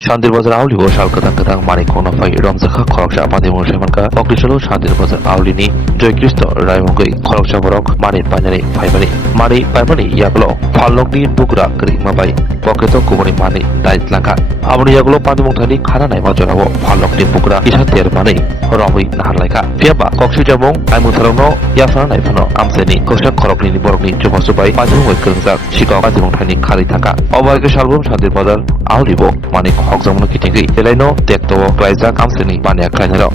Shandir Bazar Auli was Alcatang Maricona Fai Ramzaka Koroksa Padimo Shamanka, Okrisolo Shandir Bazar Aulini, Joy Christo, Raimongi, Koroksa Borok, Mari Panari, Pimari, Mari Pimari, Yaglo, Palogni, Bukra, Grimabai, Poketo Kumari Mani, Dait Lanka, Amri Yaglo Padimotani, Karana Majanavo, Palogni Bukra, Ishatir Mani, Romi Nahalaka, Piaba, Koksujamong, Amutano, Yafana Ifano, Amseni, Kosha Korokni, Borni, Jumasubai, Padimo Kilzak, Chico Padimotani, Karitaka, Obaga Shalom Shandir Bazar Aulibo, Mani. Hokzamunu kitingi Elaino tekto Raisa Kamseni Pania Kanero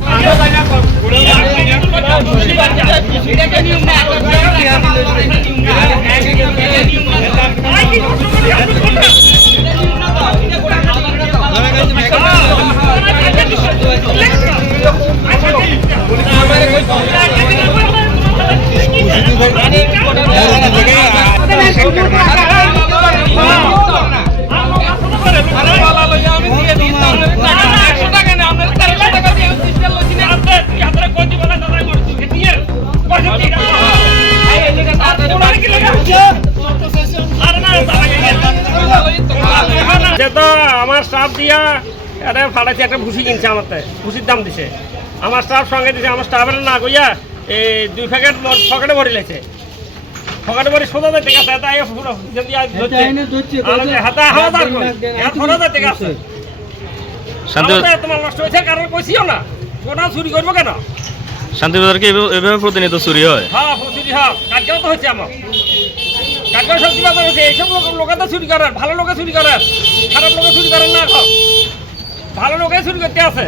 আমার staff দিয়া এটা ফাটাইছে একটা ভুসি কিনছে আমারতে ভুসির দাম দিছে আমার staff সঙ্গে দিছে আমার স্টাফের না কইয়া এই 2 প্যাকেট পকেটে ভরে লেছে পকেটে ভরে 17000 টাকা আছে তাই পুরো যদি আজ ধরছে আমাদের হাতে হাওয়াদার কই এর 14000 টাকা আছে শান্তি তোমার নষ্ট হইছে কারণ কইছিও না কোনা চুরি করব কেন শান্তি বাজার কি এভাবে প্রতিনিয়ত চুরি হয়? হ্যাঁ চুরি হয় কালকেও তো হচ্ছে আমার কালকেও সবজি বাজার হচ্ছে এইসব লোকে তো চুরি করেন ভালো লোকে চুরি করেন খারাপ লোকে চুরি করেন না এখন ভালো লোকে চুরি করতে আছে